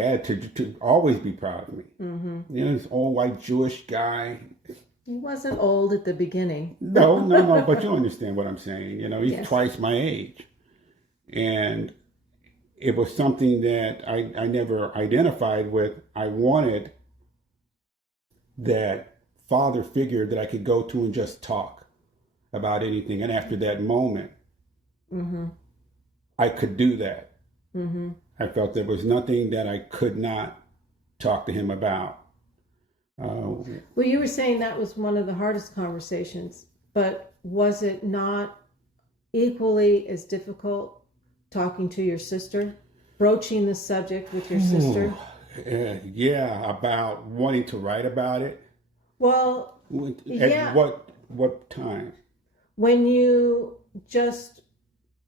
dad to always be proud of me. You know, this old white Jewish guy. He wasn't old at the beginning. No, but you understand what I'm saying. You know, he's Yes. twice my age. And it was something that I never identified with. I wanted that father figure that I could go to and just talk about anything. And after that moment, I could do that. I felt there was nothing that I could not talk to him about. Well, you were saying that was one of the hardest conversations, but was it not equally as difficult talking to your sister, broaching the subject with your sister? Yeah, about wanting to write about it. Well, At what time? when you just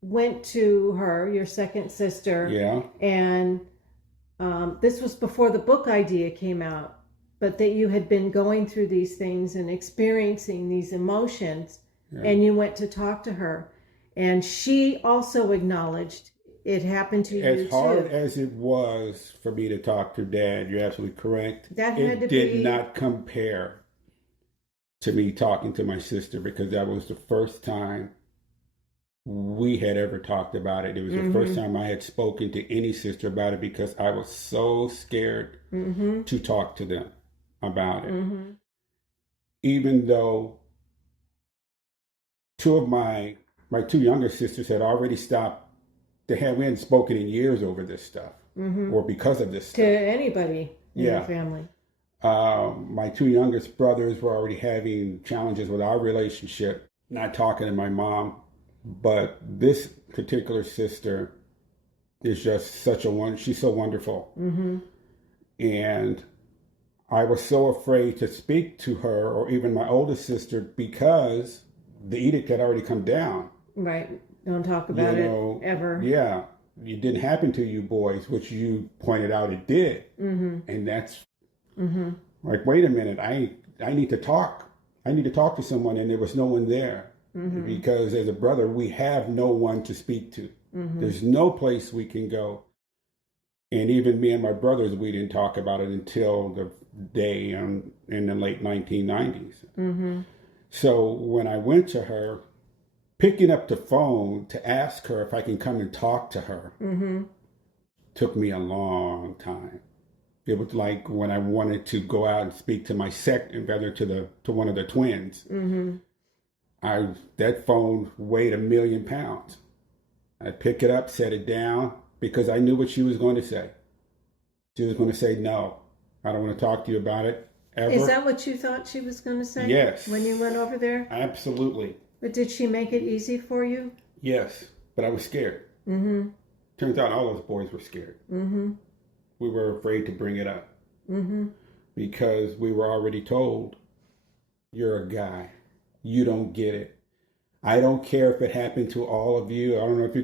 went to her, your second sister, and this was before the book idea came out, but that you had been going through these things and experiencing these emotions, and you went to talk to her, and she also acknowledged it happened to you too. As hard as it was for me to talk to Dad, you're absolutely correct. That had to It did be... not compare to me talking to my sister, because that was the first time we had ever talked about it. It was the first time I had spoken to any sister about it, because I was so scared to talk to them about it. Even though two of my two younger sisters had already stopped. We hadn't spoken in years over this stuff, or because of this stuff. To anybody in your family. My two youngest brothers were already having challenges with our relationship, not talking to my mom. But this particular sister is just such a one. She's so wonderful. And I was so afraid to speak to her, or even my oldest sister, because the edict had already come down. Right. Don't talk about it ever. Yeah. It didn't happen to you boys, which you pointed out it did. And that's like, wait a minute, I need to talk. I need to talk to someone, and there was no one there. Because as a brother, we have no one to speak to. There's no place we can go. And even me and my brothers, we didn't talk about it until the day in the late 1990s. So when I went to her, picking up the phone to ask her if I can come and talk to her took me a long time. It was like when I wanted to go out and speak to my rather to one of the twins. That phone weighed 1,000,000 pounds. I'd pick it up, set it down, because I knew what she was going to say. She was going to say, no, I don't want to talk to you about it ever. Is that what you thought she was going to say? Yes. When you went over there? Absolutely. But did she make it easy for you? Yes, but I was scared. Turns out all those boys were scared. We were afraid to bring it up. Because we were already told, you're a guy. You don't get it. I don't care if it happened to all of you. I don't know if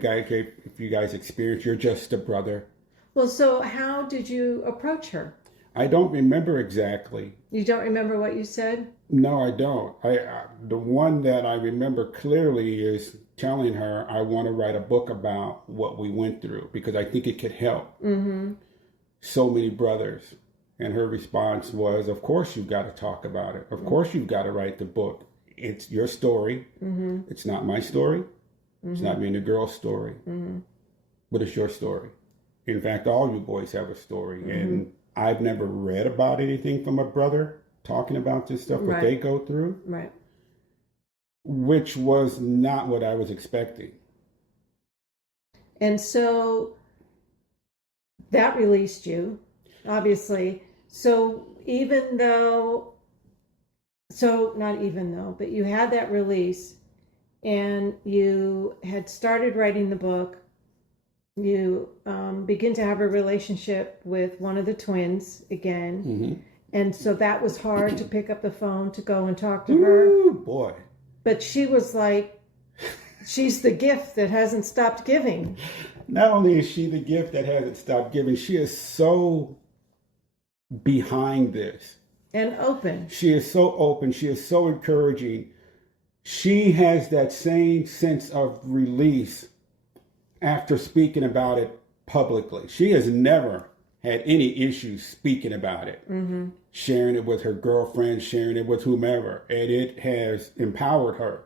you guys experienced. You're just a brother. Well, so how did you approach her? I don't remember exactly. You don't remember what you said? No, I don't. The one that I remember clearly is telling her I want to write a book about what we went through, because I think it could help so many brothers. And her response was, of course you've got to talk about it. Of course you've got to write the book. It's your story. It's not my story. It's not me and the girl's story. But it's your story. In fact, all you boys have a story. And I've never read about anything from a brother talking about this stuff, what they go through. Right. Which was not what I was expecting. And so that released you, obviously. But you had that release, and you had started writing the book. You begin to have a relationship with one of the twins again. And so that was hard to pick up the phone to go and talk to her. Ooh, boy. But she was like, she's the gift that hasn't stopped giving. Not only is she the gift that hasn't stopped giving, she is so behind this. And open. She is so open. She is so encouraging. She has that same sense of release after speaking about it publicly. She has never had any issues speaking about it, sharing it with her girlfriend, sharing it with whomever, and it has empowered her.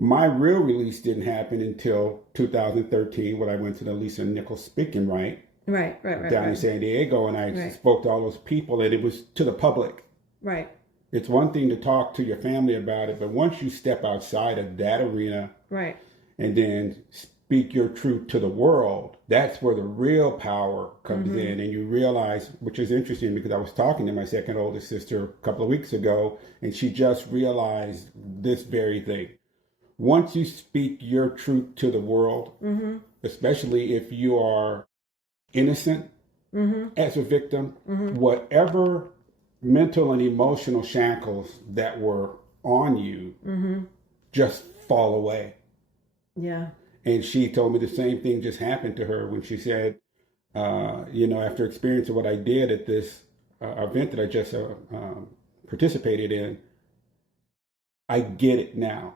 My real release didn't happen until 2013 when I went to the Lisa Nichols Speaking Right down in San Diego, and I spoke to all those people, and it was to the public. Right. It's one thing to talk to your family about it, but once you step outside of that arena, and then speak your truth to the world, that's where the real power comes in. And you realize, which is interesting because I was talking to my second oldest sister a couple of weeks ago, and she just realized this very thing. Once you speak your truth to the world, especially if you are innocent as a victim, whatever mental and emotional shackles that were on you just fall away. Yeah. And she told me the same thing just happened to her when she said, after experiencing what I did at this event that I just participated in, I get it now.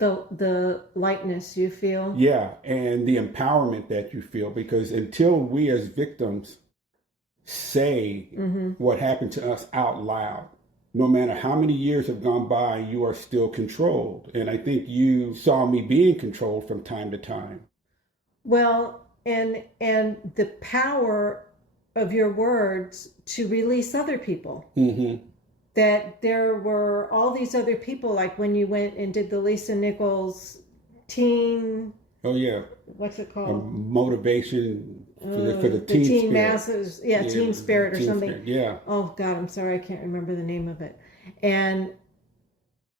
The lightness you feel? Yeah, and the empowerment that you feel, because until we as victims say what happened to us out loud, no matter how many years have gone by, you are still controlled. And I think you saw me being controlled from time to time. Well, and the power of your words to release other people. That there were all these other people, like when you went and did the Lisa Nichols teen... Oh, yeah. What's it called? Motivation for the teen spirit. masses. Yeah, teen spirit or something. Spirit. Yeah. Oh, God, I'm sorry. I can't remember the name of it. And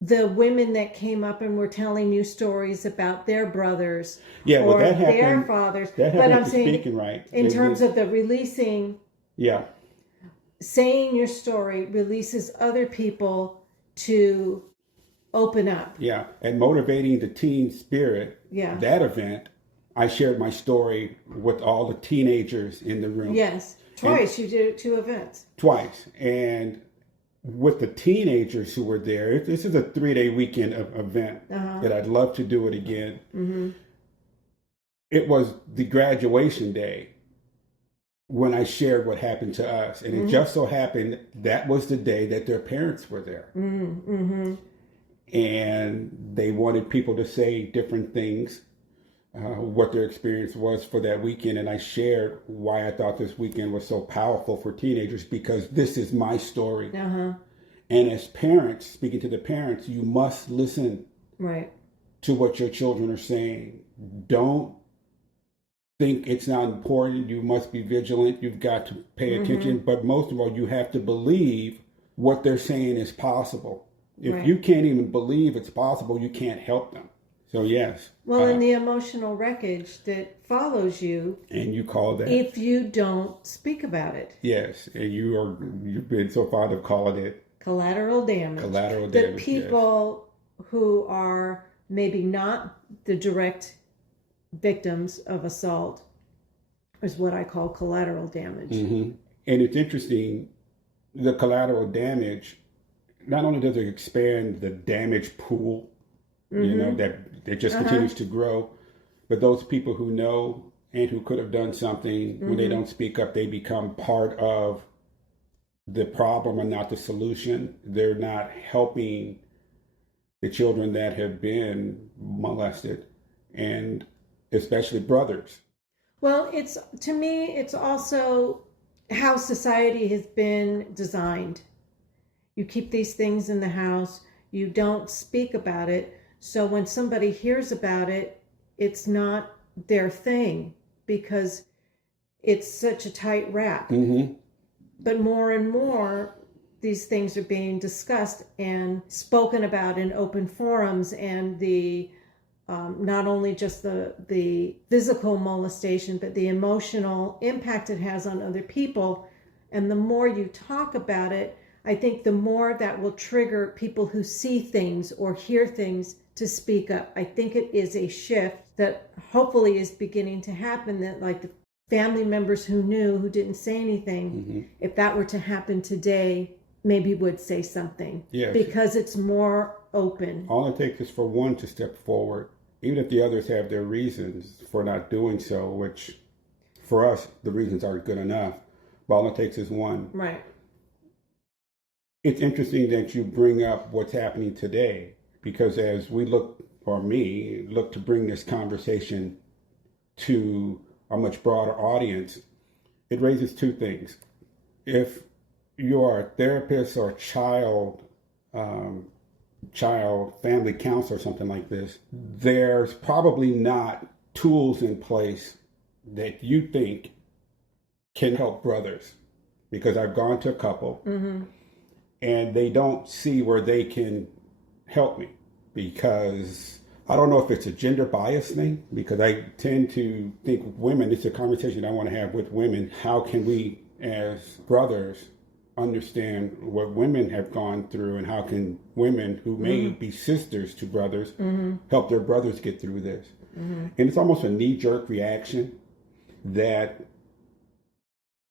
the women that came up and were telling you stories about their brothers or that happened, their fathers. That but I'm saying, saying, right. in terms of the releasing... Yeah. Saying your story releases other people to open up. Yeah, and motivating the teen spirit. Yeah. That event, I shared my story with all the teenagers in the room. Yes, twice. You did it 2 events. Twice, and with the teenagers who were there, this is a 3-day weekend event that I'd love to do it again. It was the graduation day when I shared what happened to us. And it just so happened that was the day that their parents were there. And they wanted people to say different things, what their experience was for that weekend. And I shared why I thought this weekend was so powerful for teenagers, because this is my story. And as parents, speaking to the parents, you must listen to what your children are saying. Don't think it's not important. You must be vigilant. You've got to pay attention. But most of all, you have to believe what they're saying is possible. If you can't even believe it's possible, you can't help them. So yes. Well, and the emotional wreckage that follows you. And you call that. If you don't speak about it. Yes. And you've been so fond of calling it. Collateral damage. Collateral damage. The people who are maybe not the direct victims of assault is what I call collateral damage. And it's interesting, the collateral damage, not only does it expand the damage pool, that it just continues to grow, but those people who know and who could have done something, when they don't speak up, they become part of the problem and not the solution. They're not helping the children that have been molested, and especially brothers. Well, to me, it's also how society has been designed. You keep these things in the house, you don't speak about it, so when somebody hears about it, it's not their thing because it's such a tight wrap. But more and more, these things are being discussed and spoken about in open forums, and the not only just the physical molestation, but the emotional impact it has on other people. And the more you talk about it, I think the more that will trigger people who see things or hear things to speak up. I think it is a shift that hopefully is beginning to happen, that like the family members who knew, who didn't say anything, if that were to happen today, maybe would say something. Yes. Because it's more open. All it takes is for one to step forward, even if the others have their reasons for not doing so, which for us, the reasons aren't good enough. But all it takes is one. Right. It's interesting that you bring up what's happening today, because as we look to bring this conversation to a much broader audience, it raises two things. If you are a therapist or child family counselor or something like this, there's probably not tools in place that you think can help brothers, because I've gone to a couple and they don't see where they can help me, because I don't know if it's a gender bias thing, because I tend to think women, it's a conversation I want to have with women. How can we as brothers understand what women have gone through, and how can women who may be sisters to brothers help their brothers get through this? And it's almost a knee-jerk reaction that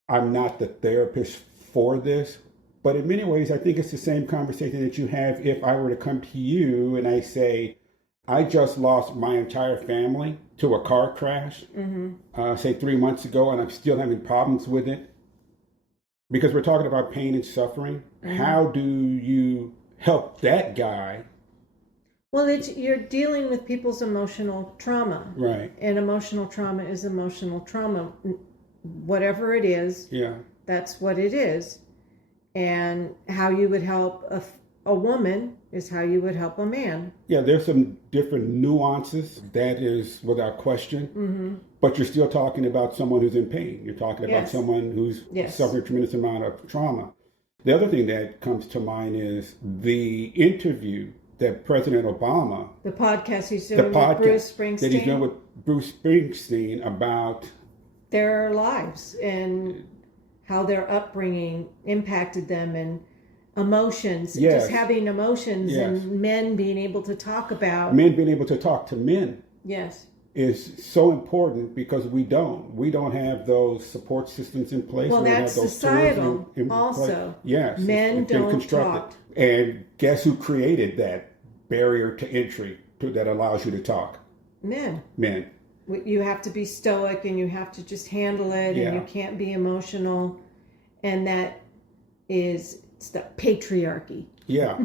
I'm not the therapist for this, but in many ways I think it's the same conversation that you have if I were to come to you and I say, I just lost my entire family to a car crash, say 3 months ago, and I'm still having problems with it. Because we're talking about pain and suffering. How do you help that guy? Well, you're dealing with people's emotional trauma. Right. And emotional trauma is emotional trauma. Whatever it is, that's what it is. And how you would help a woman is how you would help a man. Yeah, there's some different nuances. That is without question. But you're still talking about someone who's in pain. You're talking about someone who's suffering a tremendous amount of trauma. The other thing that comes to mind is the interview that President Obama, the podcast he's doing with Bruce Springsteen, that he's doing with Bruce Springsteen about their lives and how their upbringing impacted them, and emotions, just having emotions, and men being able to talk about. Men being able to talk to men. Yes. Is so important, because we don't have those support systems in place. Well, that's societal also. Yes. Men don't talk. And guess who created that barrier to entry that allows you to talk? Men. You have to be stoic, and you have to just handle it, and you can't be emotional. And that it's the patriarchy. Yeah.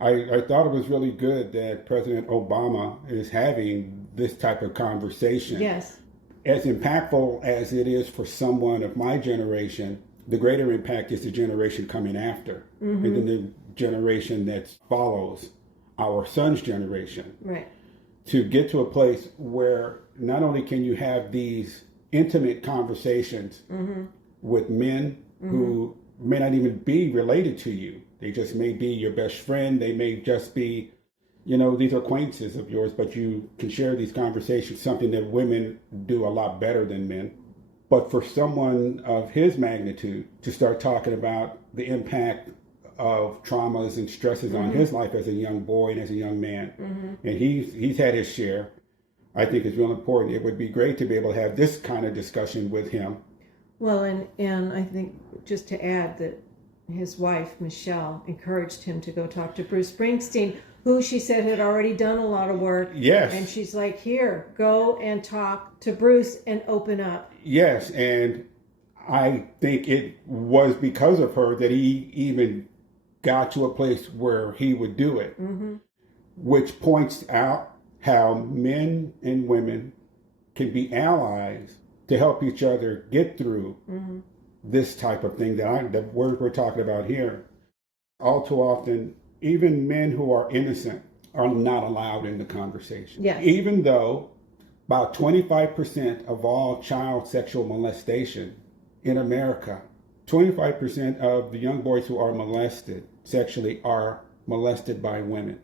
I thought it was really good that President Obama is having this type of conversation. Yes. As impactful as it is for someone of my generation, the greater impact is the generation coming after. And then the generation that follows our son's generation. Right. To get to a place where not only can you have these intimate conversations with men who may not even be related to you. They just may be your best friend. They may just be, these are acquaintances of yours, but you can share these conversations, something that women do a lot better than men. But for someone of his magnitude to start talking about the impact of traumas and stresses on his life as a young boy and as a young man, and he's had his share, I think it's real important. It would be great to be able to have this kind of discussion with him. Well, and I think just to add that his wife, Michelle, encouraged him to go talk to Bruce Springsteen, who she said had already done a lot of work. Yes. And she's like, here, go and talk to Bruce and open up. Yes, and I think it was because of her that he even got to a place where he would do it, which points out how men and women can be allies to help each other get through this type of thing that we're talking about here. All too often, even men who are innocent are not allowed in the conversation. Yes. Even though about 25% of all child sexual molestation in America, 25% of the young boys who are molested sexually are molested by women,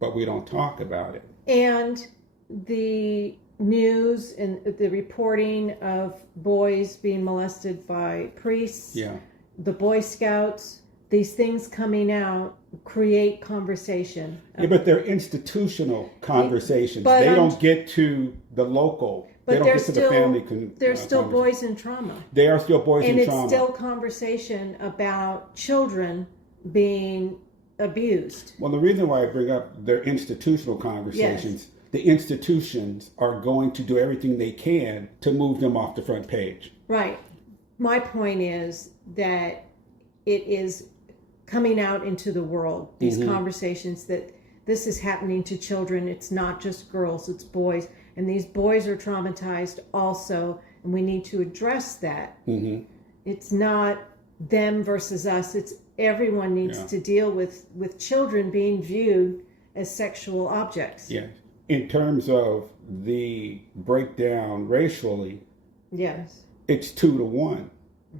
but we don't talk about it. And the news and the reporting of boys being molested by priests, the Boy Scouts, these things coming out create conversation. But they're institutional conversations. They don't get to the local. They don't get to the family. There's still boys in trauma. They are still boys in trauma. And it's still conversation about children being abused. Well, the reason why I bring up their institutional conversations, the institutions are going to do everything they can to move them off the front page. Right. My point is that it is coming out into the world, these conversations, that this is happening to children. It's not just girls, it's boys. And these boys are traumatized also, and we need to address that. It's not them versus us. It's everyone needs to deal with children being viewed as sexual objects. Yes. In terms of the breakdown racially, yes, it's 2-to-1.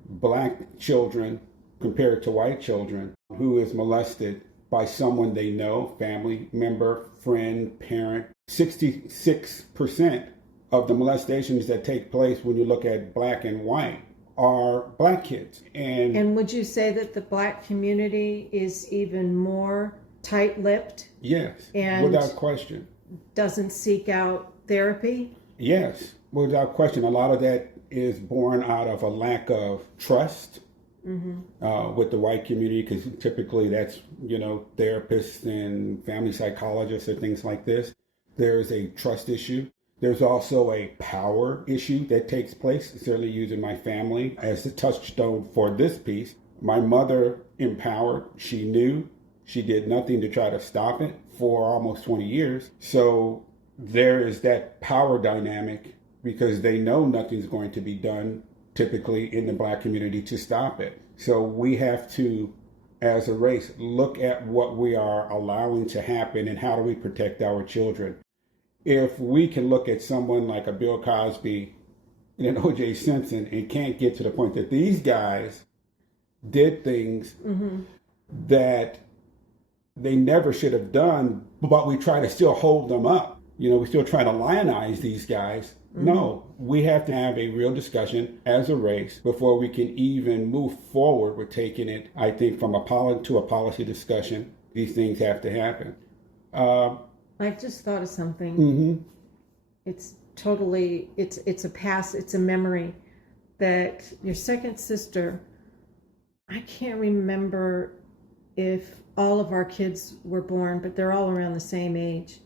Black children compared to white children who is molested by someone they know, family member, friend, parent. 66% of the molestations that take place when you look at black and white are black kids. And would you say that the black community is even more tight-lipped? Yes, and without question. Doesn't seek out therapy? Yes, without question. A lot of that is born out of a lack of trust with the white community, because typically that's, therapists and family psychologists and things like this. There's a trust issue. There's also a power issue that takes place, certainly using my family as the touchstone for this piece. My mother empowered. She knew. She did nothing to try to stop it for almost 20 years. So there is that power dynamic, because they know nothing's going to be done typically in the black community to stop it. So we have to, as a race, look at what we are allowing to happen and how do we protect our children. If we can look at someone like a Bill Cosby and an O.J. Simpson and can't get to the point that these guys did things that they never should have done, but we try to still hold them up. We still try to lionize these guys. No, we have to have a real discussion as a race before we can even move forward with taking it, I think, from a policy discussion. These things have to happen. I just thought of something. It's totally, it's a past, it's a memory that your second sister, I can't remember if all of our kids were born, but they're all around the same age.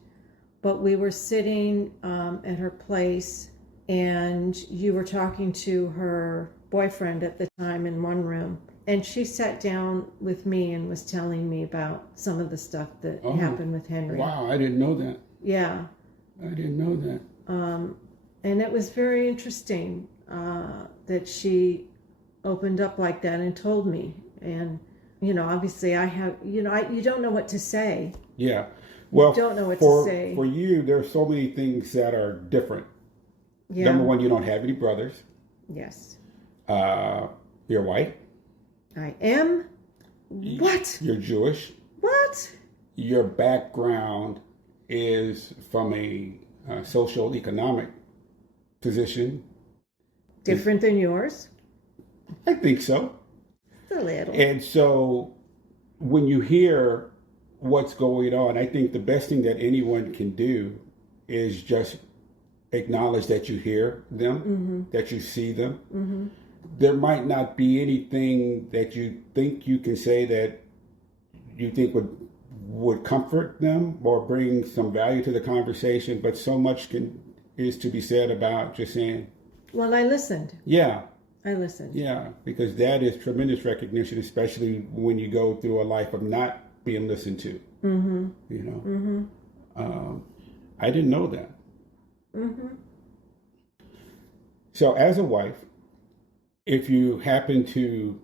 But we were sitting at her place, and you were talking to her boyfriend at the time in one room. And she sat down with me and was telling me about some of the stuff that happened with Henry. Wow, I didn't know that. Yeah. I didn't know that. And it was very interesting that she opened up like that and told me. And, obviously I have, you don't know what to say. Yeah. Well, you don't know what to say. For you, there's so many things that are different. Yeah. Number one, you don't have any brothers. Yes. You're white. I am. What? You're Jewish. What? Your background is from a social economic position. Different than yours? I think so. A little. And so when you hear what's going on, I think the best thing that anyone can do is just acknowledge that you hear them, that you see them. There might not be anything that you think you can say that you think would comfort them or bring some value to the conversation, but so much is to be said about just saying, well, I listened. Yeah. I listened. Yeah, because that is tremendous recognition, especially when you go through a life of not being listened to. I didn't know that. So as a wife, if you happen to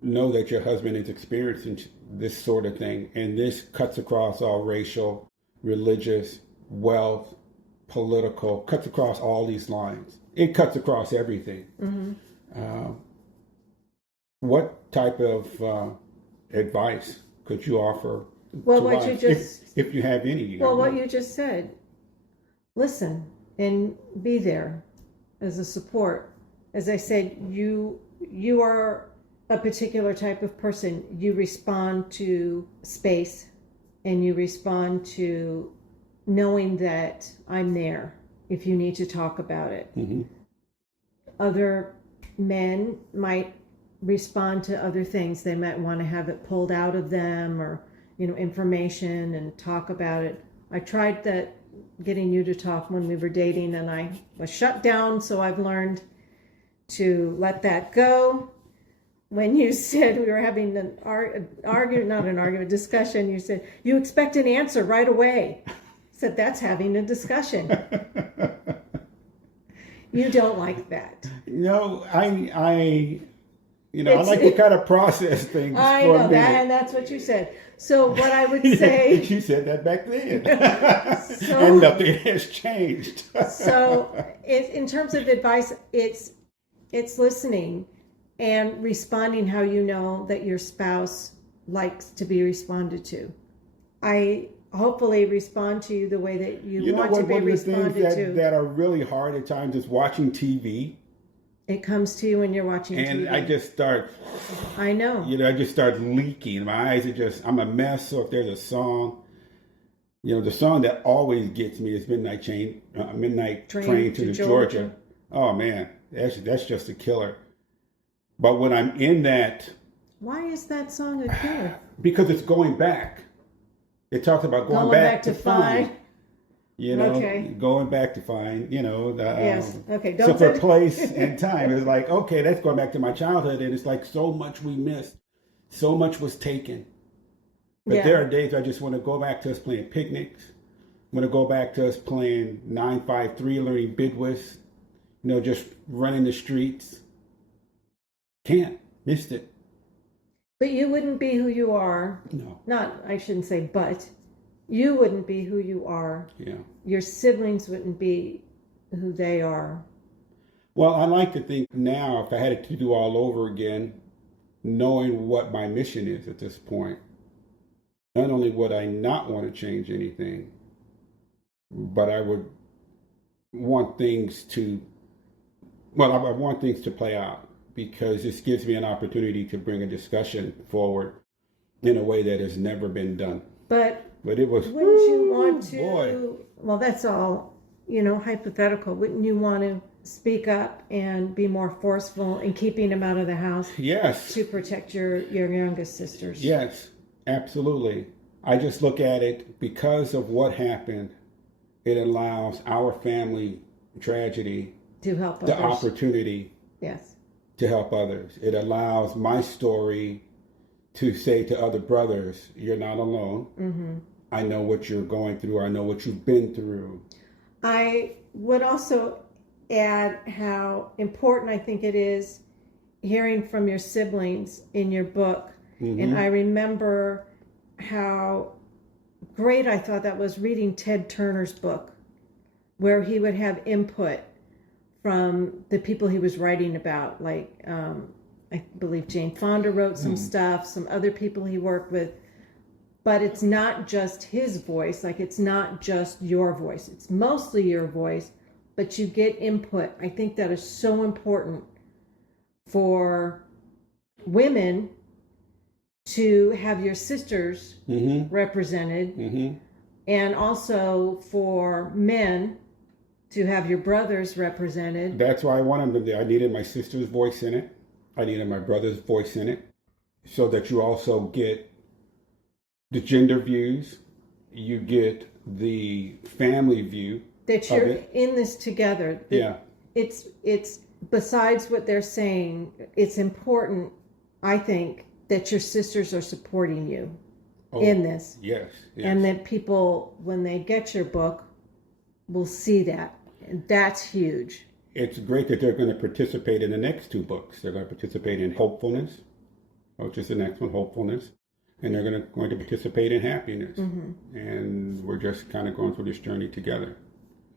know that your husband is experiencing this sort of thing, and this cuts across all racial, religious, wealth, political, cuts across all these lines. It cuts across everything. What type of advice could you offer? Well, what wives, you just, if you have any. Well, what you just said, listen and be there as a support. As I said, you are a particular type of person. You respond to space, and you respond to knowing that I'm there if you need to talk about it. Other men might respond to other things. They might want to have it pulled out of them, or information, and talk about it. I tried that getting you to talk when we were dating, and I was shut down. So I've learned to let that go. When you said we were having an discussion, you said, you expect an answer right away. I said, that's having a discussion. You don't like that. No, I like to kind of process things. I for know a that, and that's what you said. So what I would say... You said that back then. And nothing has changed. So in terms of advice, it's listening and responding how you know that your spouse likes to be responded to. I hopefully respond to you the way that you want to be responded to. One of the things that are really hard at times is watching TV. It comes to you when you're watching TV. And I just start... I know. I just start leaking. My eyes are I'm a mess. So if there's a song... the song that always gets me is Midnight Train to Georgia. Oh, man. That's just a killer. But when I'm in that... Why is that song a killer? Because it's going back. It talks about going back to find. Okay. Going back to find, yes. Okay. So for place and time, it's like, okay, that's going back to my childhood. And it's like so much we missed. So much was taken. But there are days I just want to go back to us playing picnics. I want to go back to us playing 953, learning bidwis. Just running the streets. Can't. Missed it. But you wouldn't be who you are. No. I shouldn't say but. You wouldn't be who you are. Yeah. Your siblings wouldn't be who they are. Well, I like to think now, if I had it to do all over again, knowing what my mission is at this point, not only would I not want to change anything, but I would want things to, I want things to play out, because this gives me an opportunity to bring a discussion forward in a way that has never been done. But it was... Wouldn't you want to... Boy. Well, that's all, hypothetical. Wouldn't you want to speak up and be more forceful in keeping him out of the house? Yes. To protect your youngest sisters? Yes, absolutely. I just look at it, because of what happened, it allows our family tragedy... To help others. The opportunity... Yes. To help others. It allows my story to say to other brothers, you're not alone. Mm-hmm. I know what you're going through. I know what you've been through. I would also add how important I think it is hearing from your siblings in your book. Mm-hmm. And I remember how great I thought that was reading Ted Turner's book, where he would have input from the people he was writing about, like I believe Jane Fonda wrote some stuff, some other people he worked with. But it's not just his voice, like it's not just your voice. It's mostly your voice, but you get input. I think that is so important for women to have your sisters represented, and also for men to have your brothers represented. That's why I wanted them there. I needed my sister's voice in it. I needed my brother's voice in it, so that you also get the gender views, you get the family view. That you're in this together. Yeah. It's besides what they're saying, it's important, I think, that your sisters are supporting you in this. Yes. And that people, when they get your book, will see that. And that's huge. It's great that they're going to participate in the next two books. They're going to participate in Hopefulness, which is the next one, Hopefulness. And they're going to participate in Happiness. Mm-hmm. And we're just kind of going through this journey together.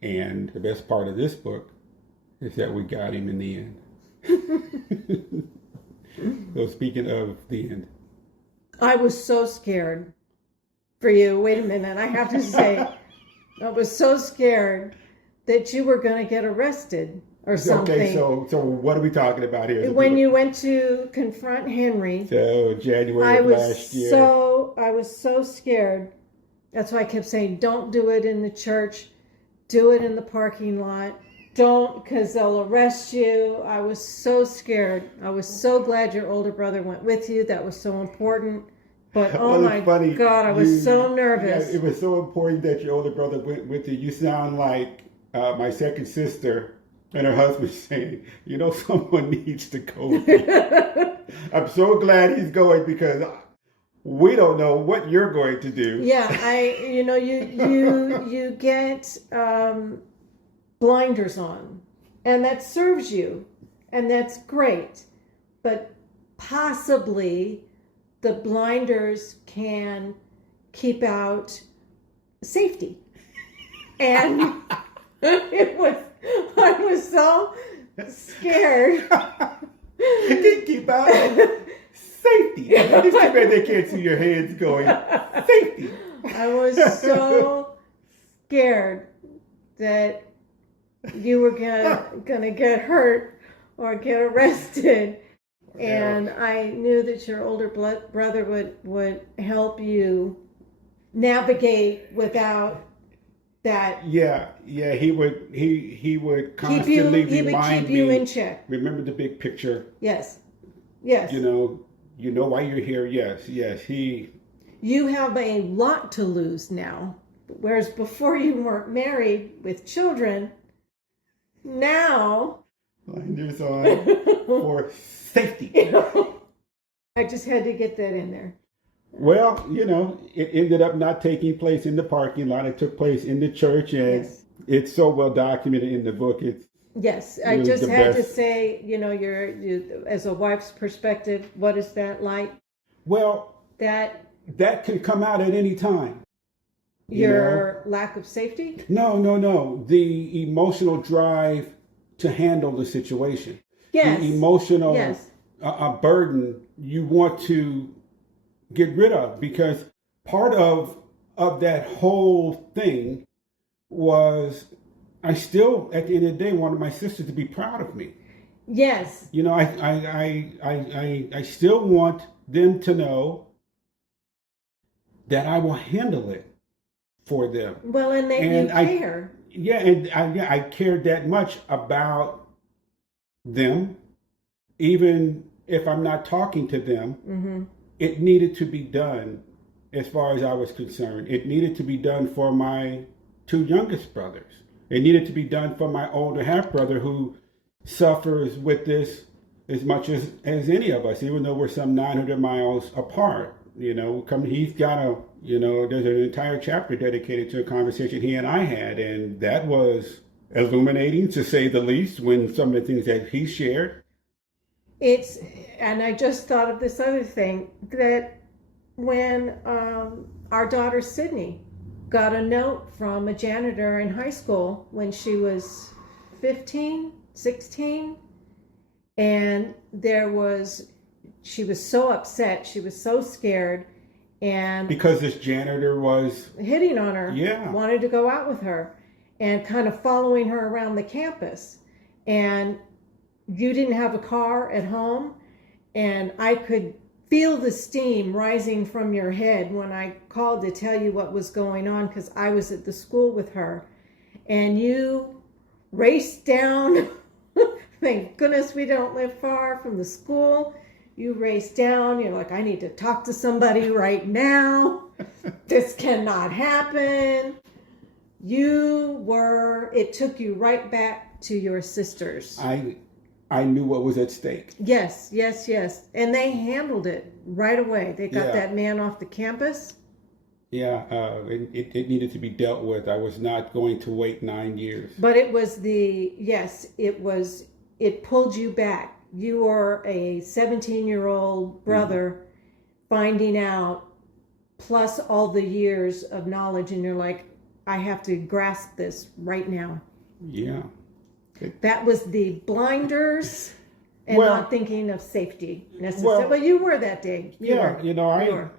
And the best part of this book is that we got him in the end. So speaking of the end. I was so scared for you. Wait a minute. I have to say, I was so scared that you were going to get arrested or something. Okay, so what are we talking about here? When you went to confront Henry. So January of last year. I was so scared. That's why I kept saying, don't do it in the church. Do it in the parking lot. Don't, because they'll arrest you. I was so scared. I was so glad your older brother went with you. That was so important But oh Well, my it's funny. God, I was so nervous. Yeah, it was so important that your older brother went with you. You sound like my second sister and her husband saying, you know, someone needs to go with you. I'm so glad he's going because we don't know what you're going to do. Yeah, you get blinders on, and that serves you, and that's great. But possibly the blinders can keep out safety. And I was so scared. Keep out safety. It's too bad they can't see your hands going. Safety. I was so scared that you were gonna get hurt or get arrested. And I knew that your older brother would help you navigate without that. Yeah, he would constantly remind keep you me, in check. remember the big picture. Yes. You know why you're here. Yes. You have a lot to lose now, whereas before you weren't married with children. Now. Blinders on for safety. I just had to get that in there. Well, it ended up not taking place in the parking lot. It took place in the church, and it's so well documented in the book. Yes, I just had to say, you as a wife's perspective, what is that like? Well, that can come out at any time. Your lack of safety? No. The emotional drive to handle the situation. Yes. The emotional burden you want to get rid of, because part of that whole thing was I still, at the end of the day, wanted my sister to be proud of me. Yes. I still want them to know that I will handle it for them. Well, and you care. I cared that much about them, even if I'm not talking to them. Mm-hmm. It needed to be done, as far as I was concerned. It needed to be done for my two youngest brothers. It needed to be done for my older half brother, who suffers with this as much as any of us, even though we're some 900 miles apart. He's got there's an entire chapter dedicated to a conversation he and I had, and that was illuminating, to say the least, when some of the things that he shared. And I just thought of this other thing, that when our daughter Sydney got a note from a janitor in high school when she was 15, 16, and she was so upset, she was so scared, and because this janitor was hitting on her, wanted to go out with her, and kind of following her around the campus, and you didn't have a car at home, and I could feel the steam rising from your head when I called to tell you what was going on, because I was at the school with her, and you raced down. Thank goodness we don't live far from the school. You raced down. You're like, I need to talk to somebody right now. This cannot happen. It took you right back to your sisters. I knew what was at stake. Yes. And they handled it right away. They got that man off the campus. Yeah, it needed to be dealt with. I was not going to wait 9 years. But it pulled you back. You were a 17-year-old brother finding out, plus all the years of knowledge, and you're like, I have to grasp this right now. Yeah. That was the blinders and not thinking of safety necessarily. Well, you were that day.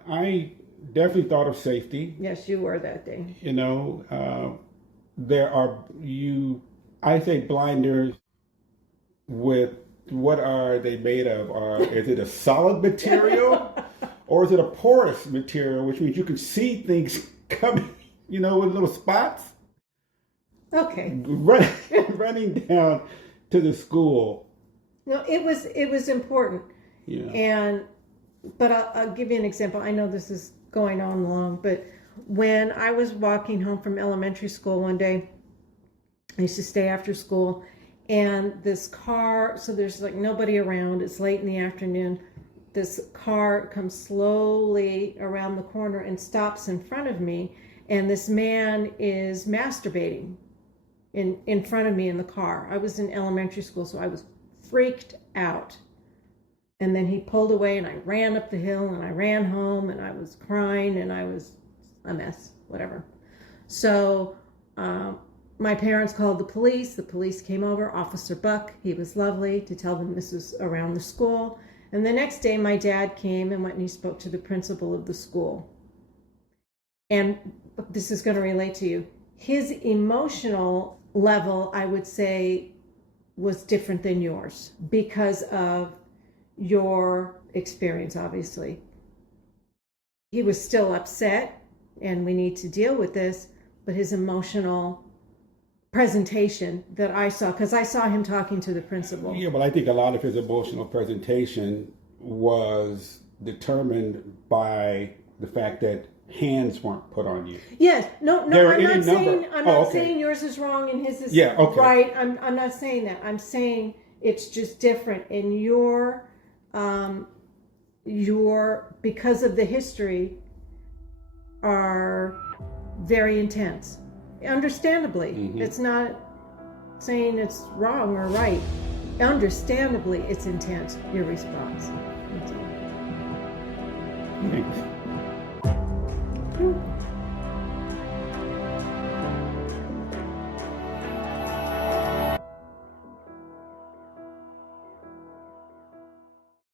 I definitely thought of safety. Yes, you were that day. I say blinders with, what are they made of? Is it a solid material or is it a porous material, which means you can see things coming, with little spots? Okay. Running down to the school. No, it was important. Yeah. And but I'll give you an example. I know this is going on long, but when I was walking home from elementary school one day, I used to stay after school, and this car, so there's like nobody around, it's late in the afternoon, this car comes slowly around the corner and stops in front of me, and this man is masturbating in front of me in the car. I was in elementary school, so I was freaked out. And then he pulled away, and I ran up the hill, and I ran home, and I was crying, and I was a mess, whatever. So my parents called the police. The police came over, Officer Buck, he was lovely, to tell them this was around the school. And the next day, my dad came and went and he spoke to the principal of the school. And this is going to relate to you. His emotional level, I would say, was different than yours because of your experience, obviously. He was still upset, and we need to deal with this, but his emotional presentation that I saw, because I saw him talking to the principal. Yeah, but I think a lot of his emotional presentation was determined by the fact that hands weren't put on you. Yes, no, I'm not saying yours is wrong and his is right. I'm not saying that. I'm saying it's just different, and your because of the history are very intense. Understandably, it's not saying it's wrong or right. Understandably, it's intense, your response. That's all. Thanks.